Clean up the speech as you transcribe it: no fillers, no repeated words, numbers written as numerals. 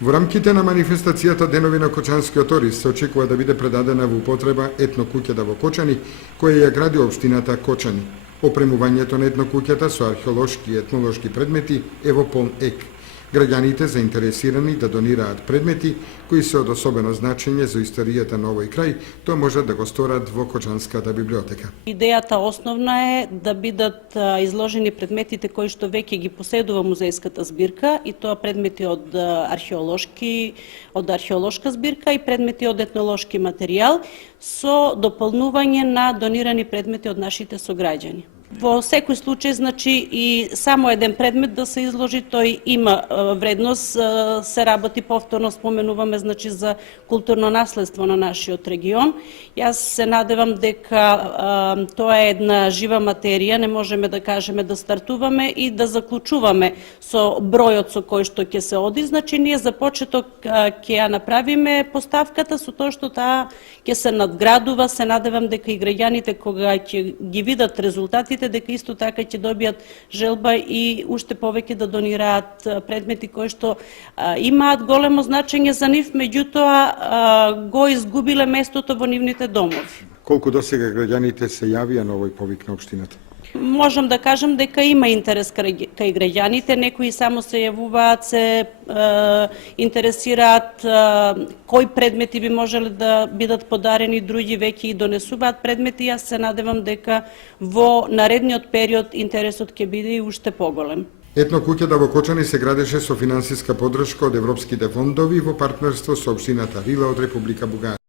Во рамките на манифестацијата Денови на Кочанскиот Орис се очекува да биде предадена во употреба етнокуќата во Кочани, која ја гради општината Кочани. Опремувањето на етнокуќата со археолошки и етнолошки предмети е во полн ек. Граѓаните заинтересирани да донираат предмети кои се од особено значење за историјата на овој крај, тоа може да го сторат во Кочанската библиотека. Идејата основна е да бидат изложени предметите кои што веќе ги поседува музејската збирка, и тоа предмети од археолошка збирка и предмети од етнолошки материјал со дополнување на донирани предмети од нашите сограѓани. Во секој случај, значи, и само еден предмет да се изложи, тој има вредност, се работи повторно, споменуваме, значи, за културно наследство на нашиот регион. Јас се надевам дека тоа е една жива материја, не можеме да кажеме да стартуваме и да заклучуваме со бројот со кој што ќе се оди. Значи, ние за почеток ќе ја направиме поставката со тоа што таа ќе се надградува. Се надевам дека и граѓаните кога ќе ги видат резултатите, дека исто така ќе добијат желба и уште повеќе да донираат предмети кои што имаат големо значење за нив, меѓутоа го изгубиле местото во нивните домови. Колку досега граѓаните се јавија на овој повик на општината? Можам да кажам дека има интерес кај граѓаните, некои само се јавуваат, се интересираат кои предмети би можеле да бидат подарени, други веќе и донесуваат предмети. Јас се надевам дека во наредниот период интересот ќе биде и уште поголем. Етнокуќата во Кочани се градеше со финансиска поддршка од европските фондови во партнерство со општината Рила од Република Бугарија.